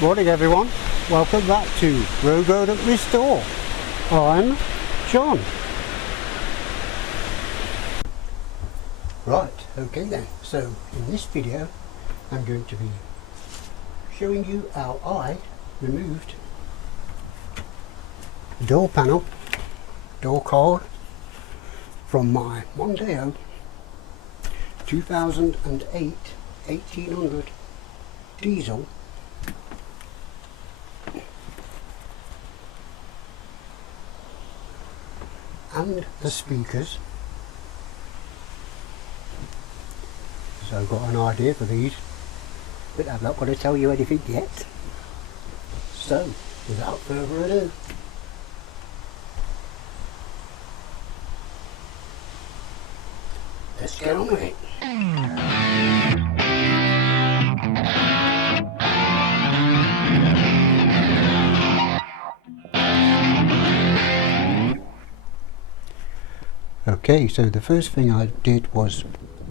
Morning everyone, welcome back to Road at Restore. I'm John. Right, okay then, so in this video I'm going to be showing you how I removed the door panel, door card from my Mondeo 2008 1800 diesel and the speakers. So I've got an idea for these, but I'm not going to tell you anything yet. So without further ado, let's get on with it. Okay, so the first thing I did was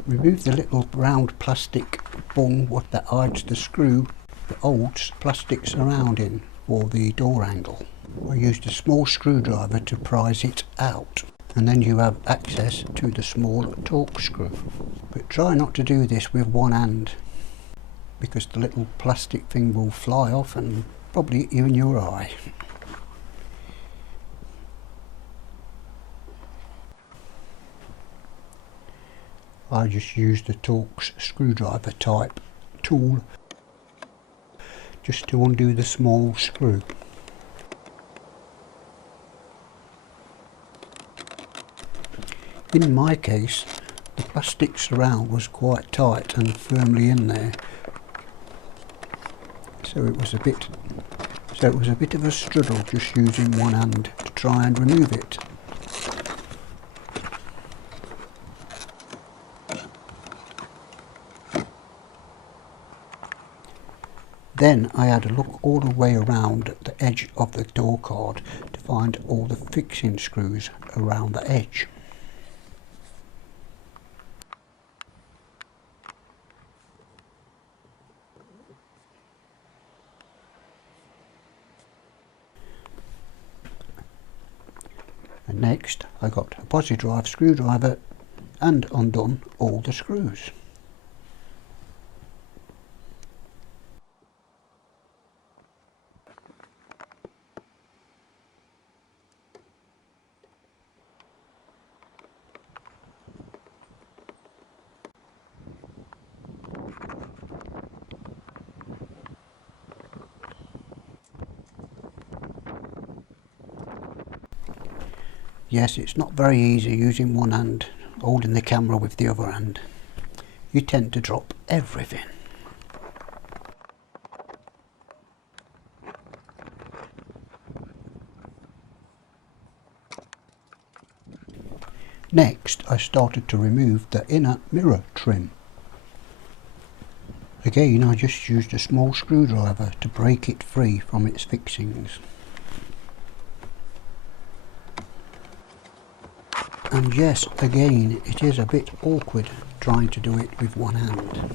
remove the little round plastic bung that hides the screw, the old plastic surrounding for the door handle. I used a small screwdriver to prise it out, and then you have access to the small torque screw. But try not to do this with one hand, because the little plastic thing will fly off and probably hit you in your eye. I just used the Torx screwdriver type tool just to undo the small screw. In my case, the plastic surround was quite tight and firmly in there, so it was a bit of a struggle just using one hand to try and remove it. Then I had a look all the way around the edge of the door card to find all the fixing screws around the edge. And next I got a posi drive screwdriver and undone all the screws. Yes, it's not very easy using one hand, holding the camera with the other hand. You tend to drop everything. Next, I started to remove the inner mirror trim. Again, I just used a small screwdriver to break it free from its fixings. And yes, again, it is a bit awkward trying to do it with one hand.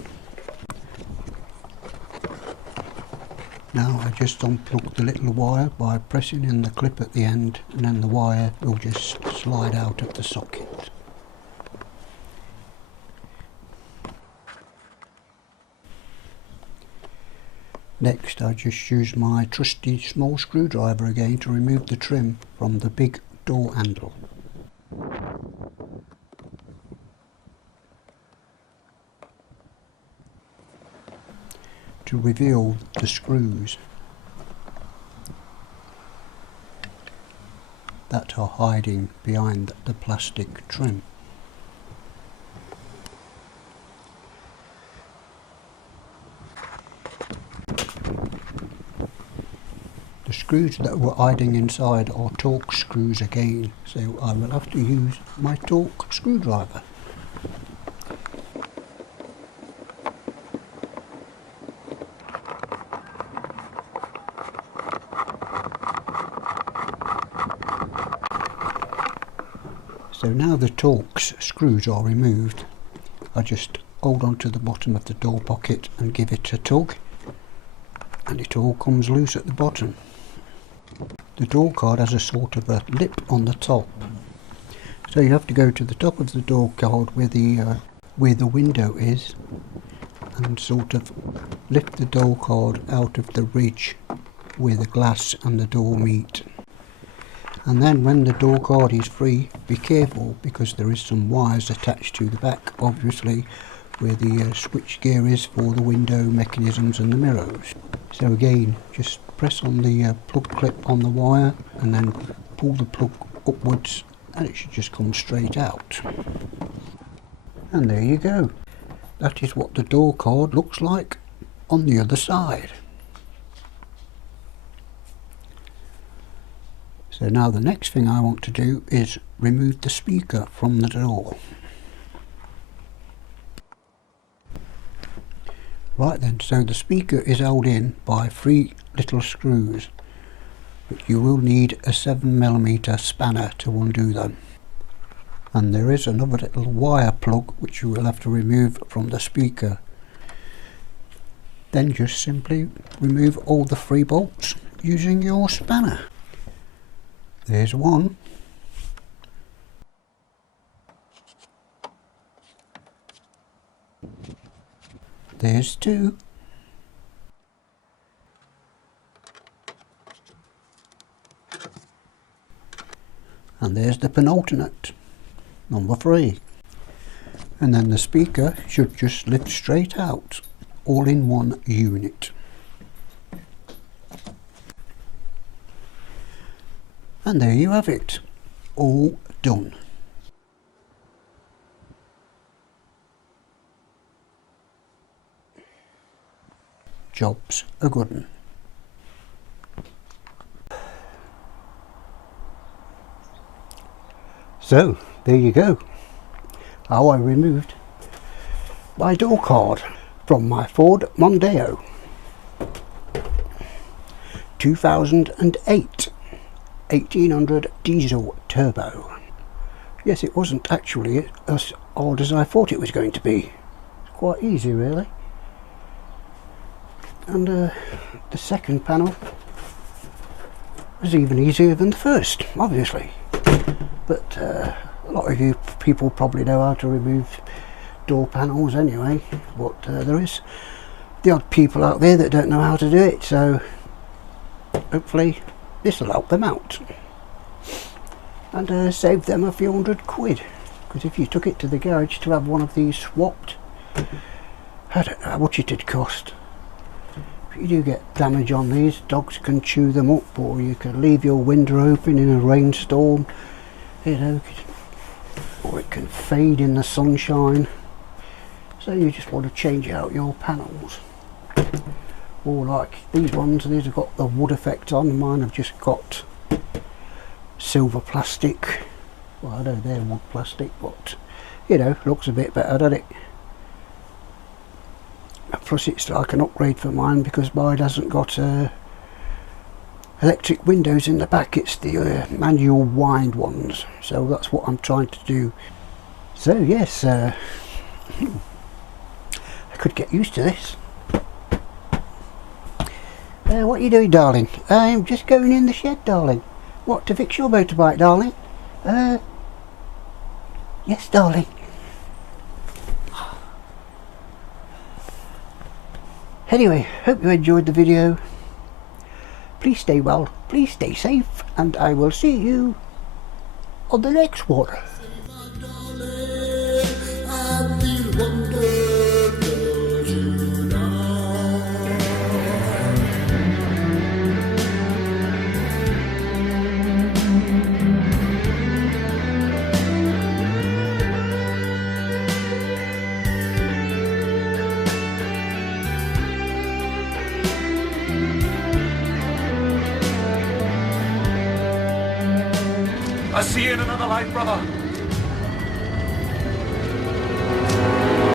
Now I just unplug the little wire by pressing in the clip at the end, and then the wire will just slide out of the socket. Next I just used my trusty small screwdriver again to remove the trim from the big door handle. To reveal the screws that are hiding behind the plastic trim. The screws that were hiding inside are Torx screws again, so I will have to use my Torx screwdriver. So now the Torx screws are removed, I just hold on to the bottom of the door pocket and give it a tug, and it all comes loose at the bottom. The door card has a sort of a lip on the top, so you have to go to the top of the door card where the window is and sort of lift the door card out of the ridge where the glass and the door meet. And then when the door card is free, be careful because there is some wires attached to the back, obviously, where the switch gear is for the window mechanisms and the mirrors. So again, just press on the plug clip on the wire and then pull the plug upwards and it should just come straight out. And there you go. That is what the door card looks like on the other side. So now the next thing I want to do is remove the speaker from the door. Right then, so the speaker is held in by 3 little screws, but you will need a 7mm spanner to undo them. And there is another little wire plug which you will have to remove from the speaker. Then just simply remove all the 3 bolts using your spanner. There's one. There's 2. And there's the penultimate, number 3. And then the speaker should just lift straight out, all in one unit. And there you have it, all done. Job's a good one. So there you go, how I removed my door card from my Ford Mondeo 2008 1800 diesel turbo. Yes, it wasn't actually as hard as I thought it was going to be. It's quite easy really. And the second panel was even easier than the first, obviously. But a lot of you people probably know how to remove door panels anyway, but there is the odd people out there that don't know how to do it, so hopefully this will help them out and save them a few £100, because if you took it to the garage to have one of these swapped, I don't know how much it'd cost. If you do get damage on these, dogs can chew them up, or you can leave your window open in a rainstorm, you know, or it can fade in the sunshine. So you just want to change out your panels. Or like these ones, these have got the wood effect on. Mine have just got silver plastic. Well, I know they're wood plastic, but you know, looks a bit better, doesn't it? Plus it's like an upgrade for mine because mine hasn't got electric windows in the back. It's the manual wind ones, so that's what I'm trying to do. So yes, I could get used to this. What are you doing, darling? I'm just going in the shed, darling. What, to fix your motorbike, darling? Yes, darling. Anyway, hope you enjoyed the video. Please stay well, please stay safe, and I will see you on the next one. I'll see you in another life, brother.